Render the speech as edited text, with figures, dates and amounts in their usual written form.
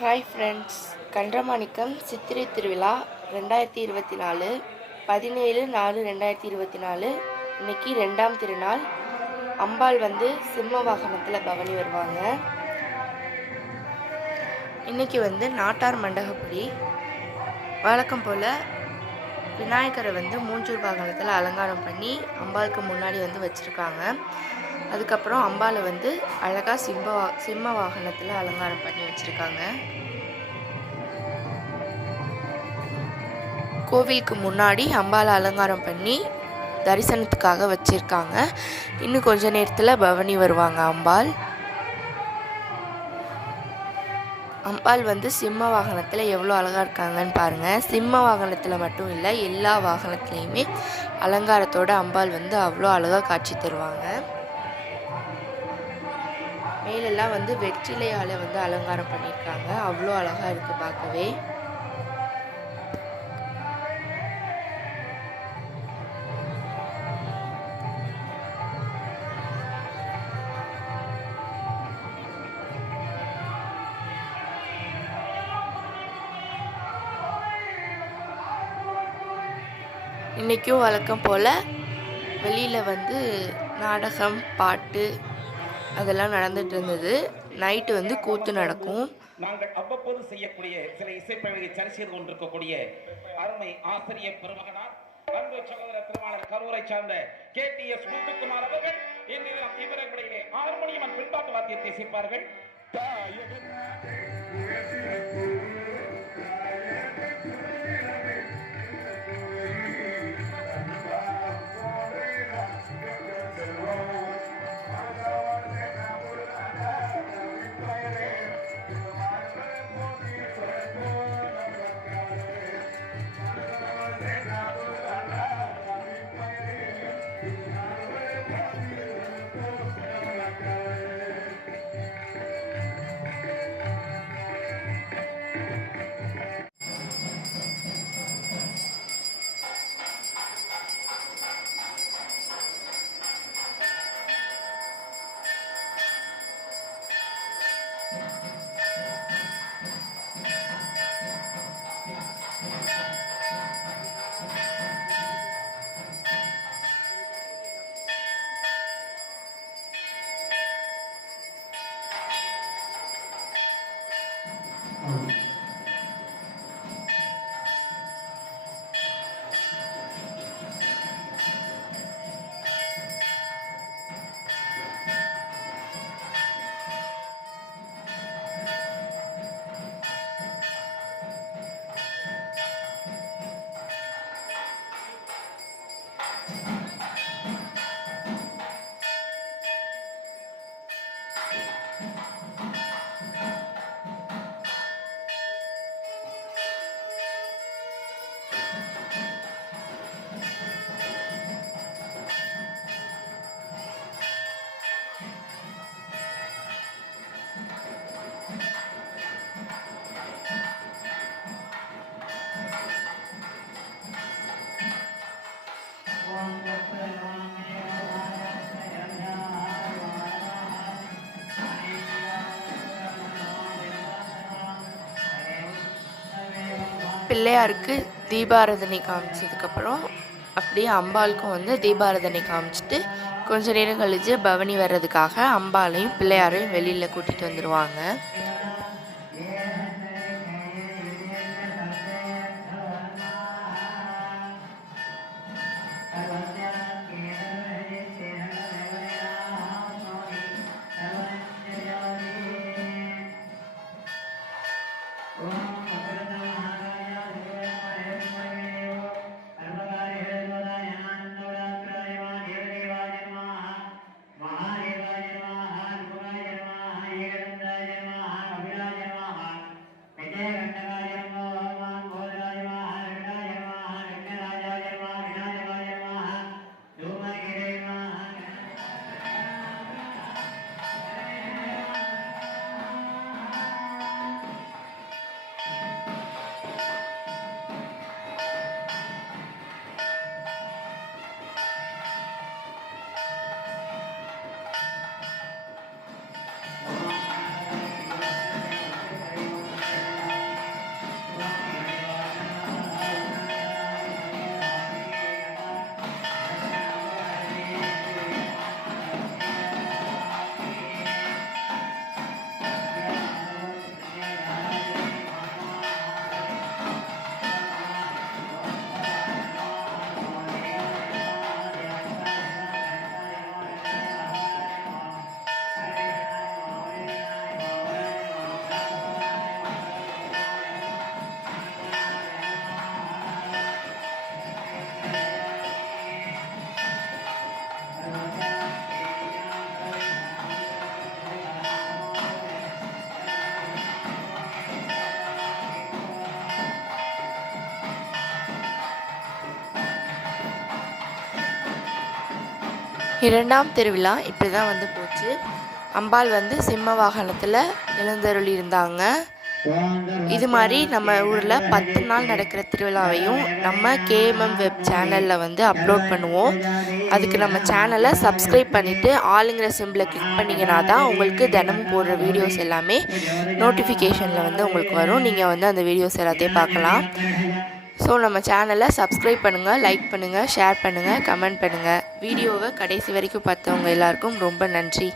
Hi friends, Kandramanikkam சித்திரை திருவிழா 2024 17/4/2024 இன்னைக்கு 2ஆம் திருநாள். அம்பாள் சிம்ம வாகனத்தில் பவனி வருவாங்க. இன்னைக்கு நாட்டார் மண்டகப்படி வழக்கம் போல் விநாயகரை மூஞ்சூர் வாகனத்தில் அலங்காரம் பண்ணி அம்பாளுக்கு முன்னாடி வச்சுருக்காங்க. அதுக்கப்புறம் அம்பாளை அழகாக சிம்ம வாகனத்தில் அலங்காரம் பண்ணி வச்சுருக்காங்க. கோவிலுக்கு முன்னாடி அம்பாளை அலங்காரம் பண்ணி தரிசனத்துக்காக வச்சுருக்காங்க. இன்னும் கொஞ்ச நேரத்தில் பவனி வருவாங்க அம்பாள். அம்பாள் சிம்ம வாகனத்தில் எவ்வளோ அழகாக இருக்காங்கன்னு பாருங்கள். சிம்ம வாகனத்தில் மட்டும் இல்லை, எல்லா வாகனத்துலேயுமே அலங்காரத்தோடு அம்பாள் அவ்வளோ அழகாக காட்சி தருவாங்க. மேலெல்லாம் வெற்றிலையால் அலங்காரம் பண்ணியிருக்காங்க. அவ்வளோ அழகாக இருக்குது பார்க்கவே. இன்றைக்கும் வழக்கம் போல் வெளியில் நாடகம், பாட்டு அதெல்லாம் நடந்துட்டு இருந்தது. நைட்டு கூத்து நடக்கும். நாங்கள் அவ்வப்போது செய்யக்கூடிய சில இசைப்பழகை சரி செய்து கொண்டிருக்கக்கூடிய அருமை ஆசிரியர் பெருமகனார் அன்பு சகோதர திருமாளர் கரூரை சார்ந்த KTS முத்துக்குமார் அவர்கள் இன்று இவர்களுடைய ஹார்மோனியம் பின்பாட்டு வாத்தியத்தை இசைப்பார்கள். பிள்ளையாருக்கு தீபாராதனை காமிச்சதுக்கப்புறம் அப்படியே அம்பாளுக்கும் தீபாராதனை காமிச்சிட்டு கொஞ்ச நேரம் கழிச்சு பவனி வர்றதுக்காக அம்பாளையும் பிள்ளையாரையும் வெளியில் கூட்டிகிட்டு வந்துடுவாங்க. இரண்டாம் திருவிழா இப்படி தான் வந்து போச்சு. அம்பாள் வந்து சிம்ம வாகனத்தில் எழுந்தருளி இருந்தாங்க. இது மாதிரி நம்ம ஊரில் 10 நாள் நடக்கிற திருவிழாவையும் நம்ம KMM வெப் சேனலில் வந்து அப்லோட் பண்ணுவோம். அதுக்கு நம்ம சேனலை சப்ஸ்கிரைப் பண்ணிவிட்டு ஆளுங்கிற சிம்பிளை கிளிக் பண்ணிங்கன்னா தான் உங்களுக்கு தினமும் போடுற வீடியோஸ் எல்லாமே நோட்டிஃபிகேஷனில் வந்து உங்களுக்கு வரும். நீங்கள் வந்து அந்த வீடியோஸ் எல்லாத்தையும் பார்க்கலாம். ஸோ நம்ம சேனலை சப்ஸ்கிரைப் பண்ணுங்கள், லைக் பண்ணுங்கள், ஷேர் பண்ணுங்கள், கமெண்ட் பண்ணுங்கள். வீடியோவை கடைசி வரைக்கும் பார்த்தவங்க எல்லாருக்கும் ரொம்ப நன்றி.